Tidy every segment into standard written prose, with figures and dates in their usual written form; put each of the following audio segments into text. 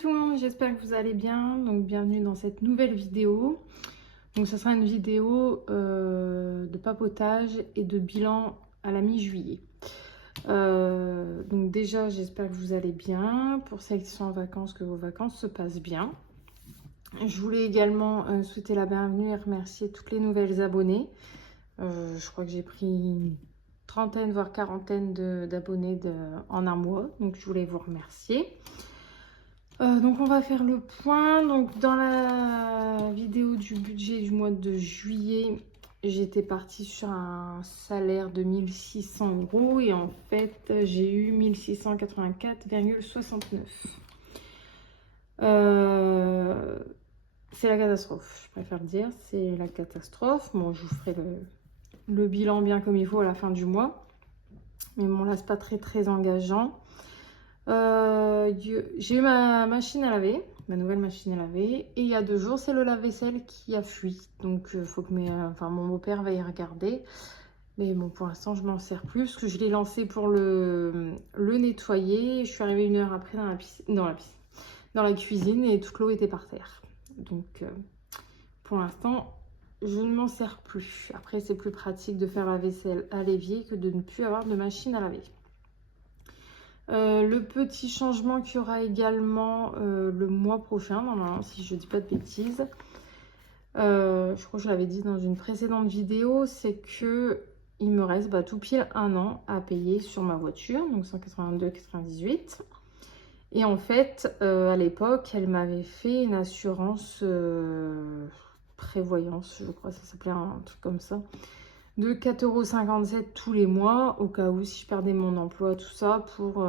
tout le monde, j'espère que vous allez bien. Donc bienvenue dans cette nouvelle vidéo. Donc ce sera une vidéo de papotage et de bilan à la mi-juillet. Donc déjà j'espère que vous allez bien. Pour celles qui sont en vacances, que vos vacances se passent bien. Je voulais également souhaiter la bienvenue et remercier toutes les nouvelles abonnées. Je crois que j'ai pris une trentaine voire quarantaine d'abonnés en un mois. Donc je voulais vous remercier. Donc on va faire le point. Donc dans la vidéo du budget du mois de juillet, j'étais partie sur un salaire de 1600 € et en fait j'ai eu 1684,69 €. C'est la catastrophe, je préfère le dire, c'est la catastrophe. Bon, je vous ferai le bilan bien comme il faut à la fin du mois. Mais bon, là c'est pas très engageant. J'ai eu ma machine à laver, ma nouvelle machine à laver, et il y a 2 jours c'est le lave-vaisselle qui a fui, donc il faut que mon beau-père va y regarder. Mais bon, pour l'instant je m'en sers plus parce que je l'ai lancé pour le nettoyer. Je suis arrivée 1 heure après dans la cuisine et toute l'eau était par terre. Donc pour l'instant je ne m'en sers plus. Après c'est plus pratique de faire la vaisselle à l'évier que de ne plus avoir de machine à laver. Le petit changement qu'il y aura également le mois prochain, normalement, si je dis pas de bêtises, je crois que je l'avais dit dans une précédente vidéo, c'est que il me reste tout pile 1 an à payer sur ma voiture, donc 182,98 €. Et en fait, à l'époque, elle m'avait fait une assurance prévoyance, je crois que ça s'appelait un truc comme ça, de 4,57 € tous les mois, au cas où si je perdais mon emploi, tout ça, pour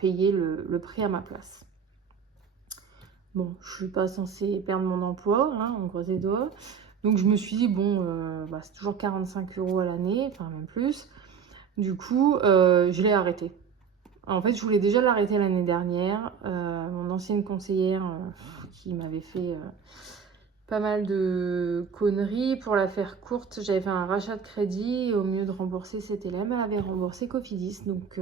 payer le prêt à ma place. Bon, je suis pas censée perdre mon emploi, hein, on croise les doigts. Donc je me suis dit, bon, c'est toujours 45 € à l'année, enfin même plus. Du coup, je l'ai arrêté. En fait, je voulais déjà l'arrêter l'année dernière. Mon ancienne conseillère qui m'avait fait pas mal de conneries. Pour la faire courte, j'avais fait un rachat de crédit et au mieux de rembourser CTLM, elle avait remboursé Cofidis. Donc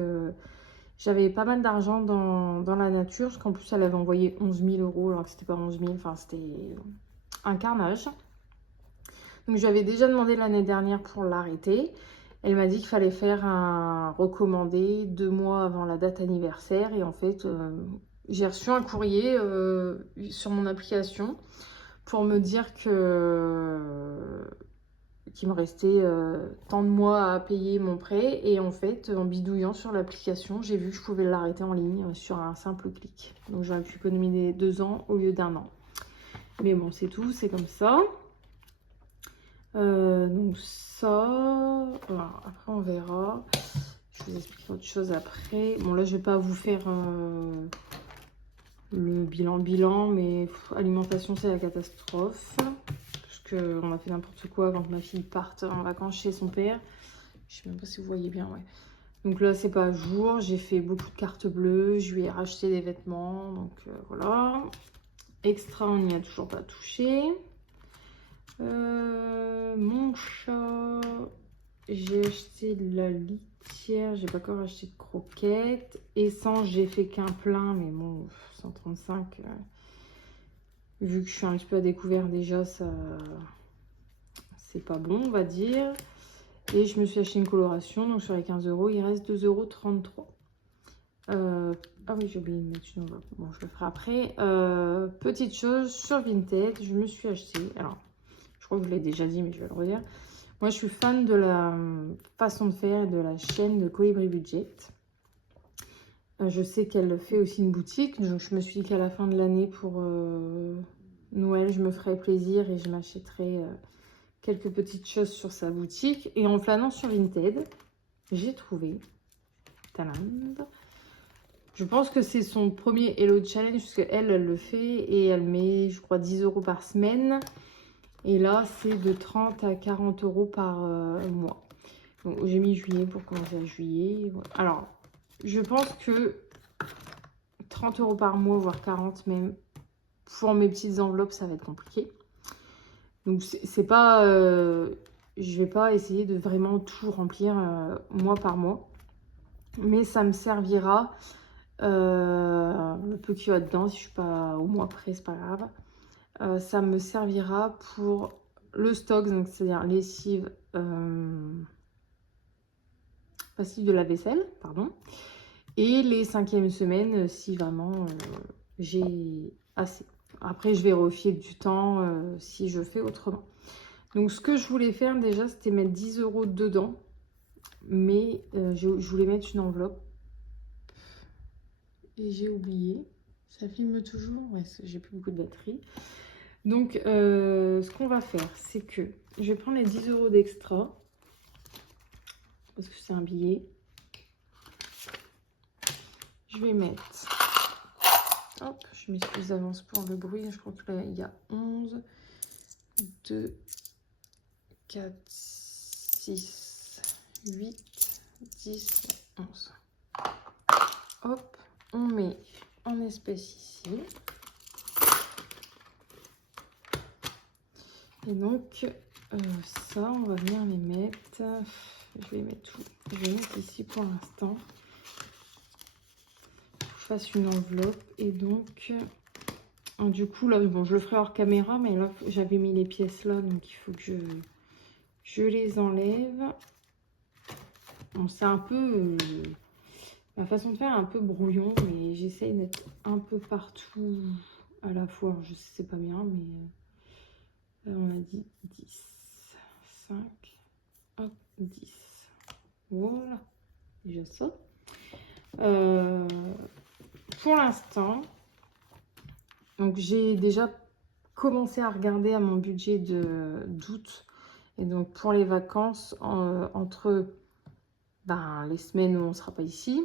j'avais pas mal d'argent dans la nature, parce qu'en plus elle avait envoyé 11 000 € alors que c'était pas 11 000, enfin c'était un carnage. Donc j'avais déjà demandé l'année dernière pour l'arrêter. Elle m'a dit qu'il fallait faire un recommandé 2 mois avant la date anniversaire. Et en fait, j'ai reçu un courrier sur mon application pour me dire qu'il me restait tant de mois à payer mon prêt. Et en fait, en bidouillant sur l'application, j'ai vu que je pouvais l'arrêter en ligne sur un simple clic. Donc j'aurais pu économiser 2 ans au lieu d'1 an. Mais bon, c'est tout, c'est comme ça. Donc ça, voilà, après on verra. Je vous expliquerai autre chose après. Bon là je vais pas vous faire le bilan, mais alimentation c'est la catastrophe. Parce qu'on a fait n'importe quoi avant que ma fille parte en vacances chez son père. Je sais même pas si vous voyez bien, ouais. Donc là c'est pas à jour, j'ai fait beaucoup de cartes bleues, je lui ai racheté des vêtements, donc voilà. Extra on n'y a toujours pas touché. Mon chat, j'ai acheté de la litière, j'ai pas encore acheté de croquettes. Essence, j'ai fait qu'un plein, mais bon, 135, vu que je suis un petit peu à découvert déjà, ça c'est pas bon, on va dire. Et je me suis acheté une coloration, donc sur les 15 €, il reste 2,33 €. Ah oui, j'ai oublié de mettre une enveloppe. Bon, je le ferai après. Petite chose, sur Vinted, je me suis acheté, alors je crois que je l'ai déjà dit, mais je vais le redire. Moi, je suis fan de la façon de faire et de la chaîne de Colibri Budget. Je sais qu'elle fait aussi une boutique, donc je me suis dit qu'à la fin de l'année, pour Noël, je me ferais plaisir et je m'achèterais quelques petites choses sur sa boutique. Et en flânant sur Vinted, j'ai trouvé, tadam, je pense que c'est son premier Hello Challenge, puisque elle le fait et elle met, je crois, 10 € par semaine. Et là, c'est de 30 à 40 € par mois. Donc, j'ai mis juillet pour commencer à juillet. Voilà. Alors, je pense que 30 € par mois, voire 40 même, pour mes petites enveloppes, ça va être compliqué. Donc, c'est pas... je vais pas essayer de vraiment tout remplir mois par mois. Mais ça me servira Le peu qu'il y a dedans, si je suis pas au mois près, c'est pas grave. Ça me servira pour le stock, donc c'est-à-dire lessive, passive de la vaisselle, pardon. Et les 5e semaines, si vraiment j'ai assez. Après, je vais refiler du temps si je fais autrement. Donc, ce que je voulais faire déjà, c'était mettre 10 € dedans. Mais je voulais mettre une enveloppe. Et j'ai oublié. Ça filme toujours. Ouais, j'ai plus beaucoup de batterie. Donc, ce qu'on va faire, c'est que je vais prendre les 10 € d'extra. Parce que c'est un billet. Je vais mettre... Hop, je m'excuse d'avance pour le bruit. Je crois que là, il y a 11, 2, 4, 6, 8, 10, 11. Hop, on met en espèces ici. Et donc, ça, on va venir les mettre. Je vais mettre tout. Je vais mettre ici pour l'instant. Je fasse une enveloppe. Et donc, du coup, là, bon, je le ferai hors caméra, mais là, j'avais mis les pièces là, donc il faut que je les enlève. Bon, c'est un peu... ma façon de faire est un peu brouillon, mais j'essaye d'être un peu partout à la fois. Je sais, c'est pas bien, mais... on a dit 10, 5, hop, 10. Voilà, déjà ça. Pour l'instant, donc j'ai déjà commencé à regarder à mon budget d'août. Et donc pour les vacances, entre les semaines où on ne sera pas ici,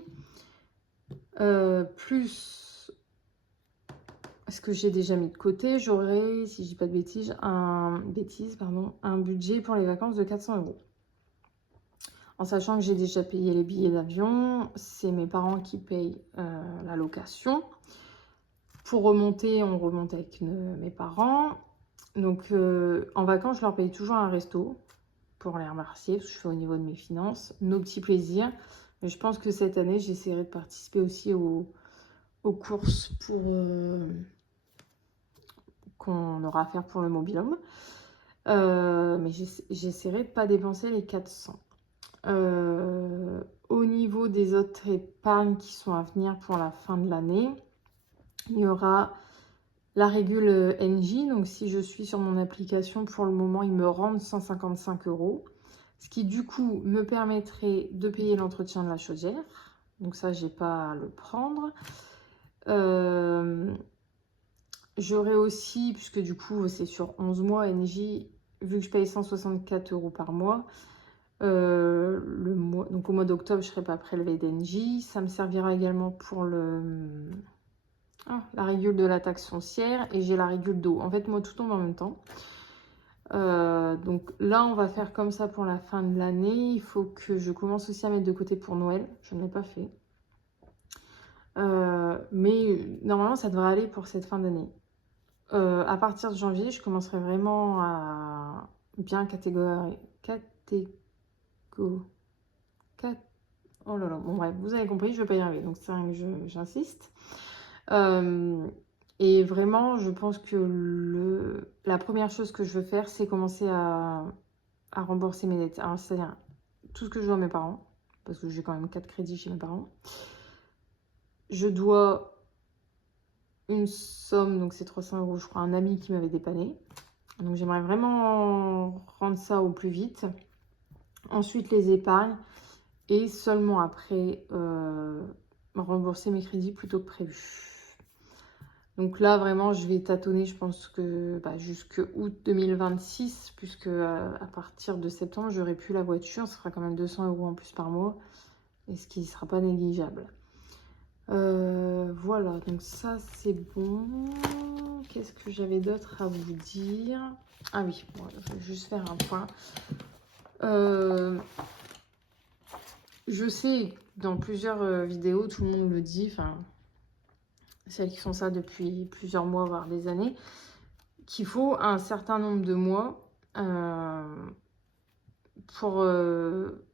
plus ce que j'ai déjà mis de côté, j'aurai, si je dis pas de bêtises, un budget pour les vacances de 400 €. En sachant que j'ai déjà payé les billets d'avion, c'est mes parents qui payent la location. Pour remonter, on remonte avec mes parents. Donc en vacances, je leur paye toujours un resto pour les remercier, parce que je fais au niveau de mes finances, nos petits plaisirs. Mais je pense que cette année, j'essaierai de participer aussi aux courses qu'on aura à faire pour le mobil-home. Mais j'essaierai de ne pas dépenser les 400. Au niveau des autres épargnes qui sont à venir pour la fin de l'année, il y aura la régule Engie. Donc si je suis sur mon application, pour le moment, ils me rendent 155 €. Ce qui du coup me permettrait de payer l'entretien de la chaudière. Donc ça, j'ai pas à le prendre. J'aurai aussi, puisque du coup c'est sur 11 mois, Engie, vu que je paye 164 € par mois, donc au mois d'octobre, je ne serai pas prélevée d'Engie. Ça me servira également pour la régule de la taxe foncière, et j'ai la régule d'eau. En fait, moi, tout tombe en même temps. Donc là, on va faire comme ça pour la fin de l'année. Il faut que je commence aussi à mettre de côté pour Noël. Je ne l'ai pas fait. Mais normalement, ça devrait aller pour cette fin d'année. À partir de janvier, je commencerai vraiment à bien oh là là, bon bref, vous avez compris, je ne vais pas y arriver, donc j'insiste. Et vraiment, je pense que la première chose que je veux faire, c'est commencer à rembourser mes dettes. Alors, c'est-à-dire tout ce que je dois à mes parents, parce que j'ai quand même 4 crédits chez mes parents. Je dois une somme, donc c'est 300 € je crois, à un ami qui m'avait dépanné. Donc j'aimerais vraiment rendre ça au plus vite. Ensuite, les épargnes. Et seulement après, rembourser mes crédits plutôt que prévu. Donc là, vraiment, je vais tâtonner, je pense que jusqu'à août 2026, puisque à partir de septembre, j'aurai plus la voiture. Ça fera quand même 200 € en plus par mois, et ce qui ne sera pas négligeable. Voilà, donc ça, c'est bon. Qu'est-ce que j'avais d'autre à vous dire? Ah oui, bon, je vais juste faire un point. Je sais, dans plusieurs vidéos, tout le monde le dit, enfin, celles qui font ça depuis plusieurs mois, voire des années, qu'il faut un certain nombre de mois pour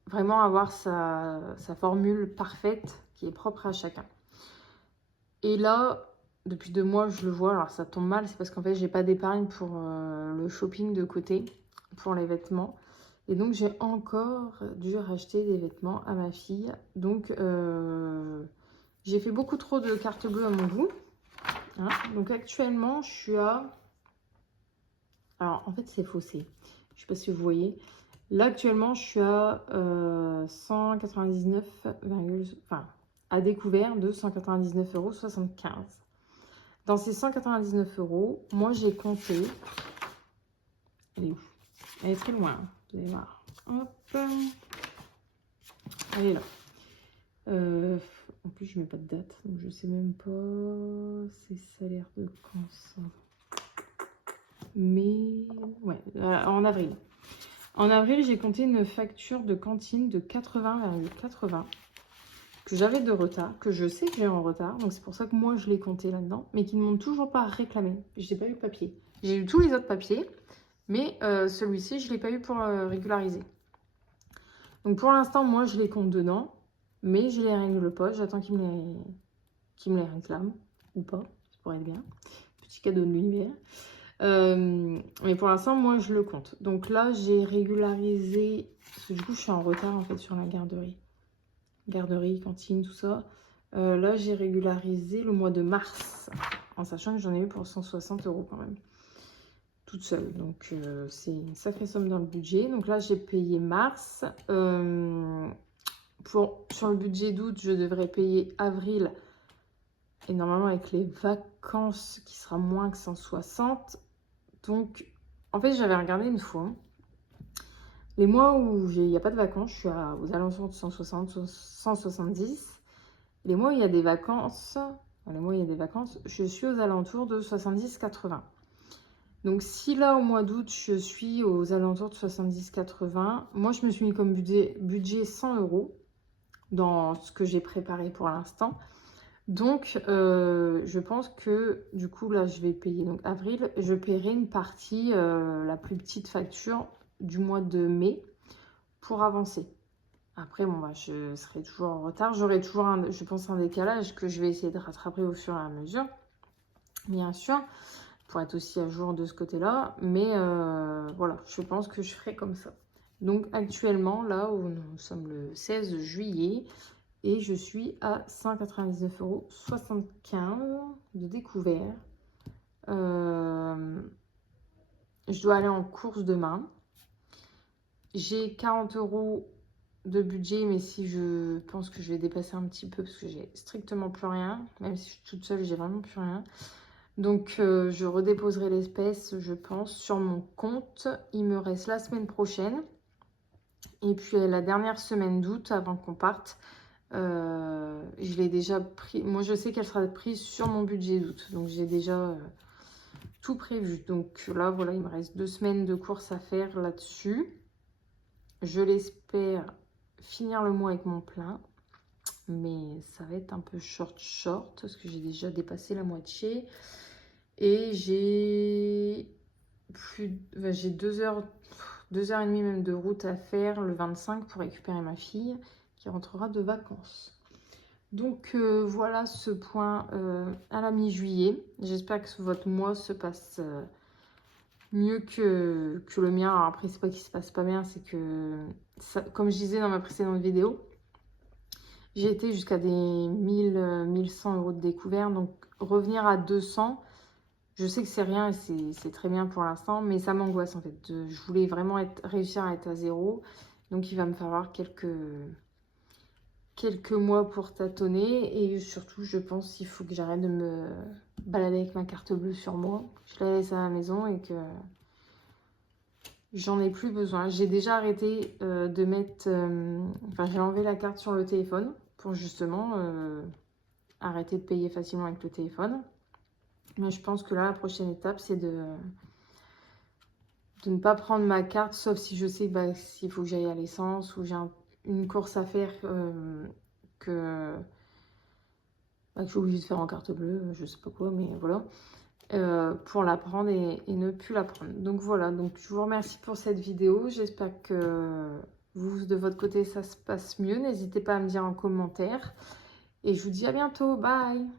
vraiment avoir sa formule parfaite qui est propre à chacun. Et là, depuis 2 mois, je le vois. Alors ça tombe mal, c'est parce qu'en fait, j'ai pas d'épargne pour le shopping de côté, pour les vêtements. Et donc, j'ai encore dû racheter des vêtements à ma fille. Donc, j'ai fait beaucoup trop de cartes bleues à mon goût. Hein. Donc, actuellement, je suis à... Alors, en fait, c'est faussé. Je sais pas si vous voyez. Là, actuellement, je suis à 199, enfin, à découvert de 199,75 €. Dans ces 199 €, moi, j'ai compté... Elle est où? Elle est très loin, vous allez voir. Hop. Elle est là. En plus, je mets pas de date, donc je sais même pas. C'est salaire de quand ça? Mais ouais, en avril. En avril, j'ai compté une facture de cantine de 80,80 que j'avais de retard, que je sais que j'ai en retard, donc c'est pour ça que moi je l'ai compté là-dedans, mais qui ne m'ont toujours pas réclamé. Je n'ai pas eu le papier. J'ai eu tous les autres papiers, mais celui-ci, je ne l'ai pas eu pour régulariser. Donc pour l'instant, moi je les compte dedans, mais je les règle pas. J'attends qu'ils me les réclament, ou pas, ça pourrait être bien. Petit cadeau de l'univers. Mais pour l'instant, moi, je le compte. Donc là, j'ai régularisé... Parce que du coup, je suis en retard, en fait, sur la garderie. Garderie, cantine, tout ça. Là, j'ai régularisé le mois de mars. En sachant que j'en ai eu pour 160 € quand même. Toute seule. Donc, c'est une sacrée somme dans le budget. Donc là, j'ai payé mars. Sur le budget d'août, je devrais payer avril. Et normalement, avec les vacances, qui sera moins que 160. Donc, en fait, j'avais regardé une fois. Les mois où il n'y a pas de vacances, je suis aux alentours de 160, 170. Les mois où il y a des vacances, je suis aux alentours de 70-80. Donc, si là, au mois d'août, je suis aux alentours de 70-80, moi, je me suis mis comme budget 100 € dans ce que j'ai préparé pour l'instant. Donc, je pense que, du coup, là, je vais payer, donc avril, je paierai une partie, la plus petite facture du mois de mai pour avancer. Après, bon, bah, je serai toujours en retard. J'aurai toujours, je pense, un décalage que je vais essayer de rattraper au fur et à mesure, bien sûr, pour être aussi à jour de ce côté-là. Mais voilà, je pense que je ferai comme ça. Donc, actuellement, là où nous sommes le 16 juillet, et je suis à 199,75 € de découvert. Je dois aller en course demain. J'ai 40 € de budget, mais si je pense que je vais dépasser un petit peu parce que j'ai strictement plus rien. Même si je suis toute seule, j'ai vraiment plus rien. Donc, je redéposerai l'espèce, je pense, sur mon compte. Il me reste la semaine prochaine. Et puis, la dernière semaine d'août, avant qu'on parte, je l'ai déjà pris. Moi, je sais qu'elle sera prise sur mon budget d'août. Donc, j'ai déjà tout prévu. Donc là, voilà, il me reste 2 semaines de course à faire là-dessus. Je l'espère finir le mois avec mon plein. Mais ça va être un peu short. Parce que j'ai déjà dépassé la moitié. Et j'ai 2 heures... 2h30 même de route à faire le 25 pour récupérer ma fille qui rentrera de vacances. Donc voilà ce point à la mi-juillet. J'espère que votre mois se passe mieux que le mien. Alors après, c'est pas qu'il se passe pas bien, c'est que, comme je disais dans ma précédente vidéo, j'ai été jusqu'à des 1100 € de découvert. Donc revenir à 200, je sais que c'est rien et c'est très bien pour l'instant, mais ça m'angoisse en fait. Je voulais vraiment réussir à être à 0. Donc il va me falloir quelques mois pour tâtonner. Et surtout, je pense qu'il faut que j'arrête de me balader avec ma carte bleue sur moi. Je la laisse à la maison et que j'en ai plus besoin. J'ai déjà arrêté de mettre... Enfin, j'ai enlevé la carte sur le téléphone pour justement arrêter de payer facilement avec le téléphone. Mais je pense que là, la prochaine étape, c'est de ne pas prendre ma carte, sauf si je sais s'il faut que j'aille à l'essence ou j'ai une course à faire que je suis obligée de faire en carte bleue, je sais pas quoi, mais voilà, pour la prendre et ne plus la prendre. Donc voilà, donc je vous remercie pour cette vidéo. J'espère que vous, de votre côté, ça se passe mieux. N'hésitez pas à me dire en commentaire. Et je vous dis à bientôt. Bye!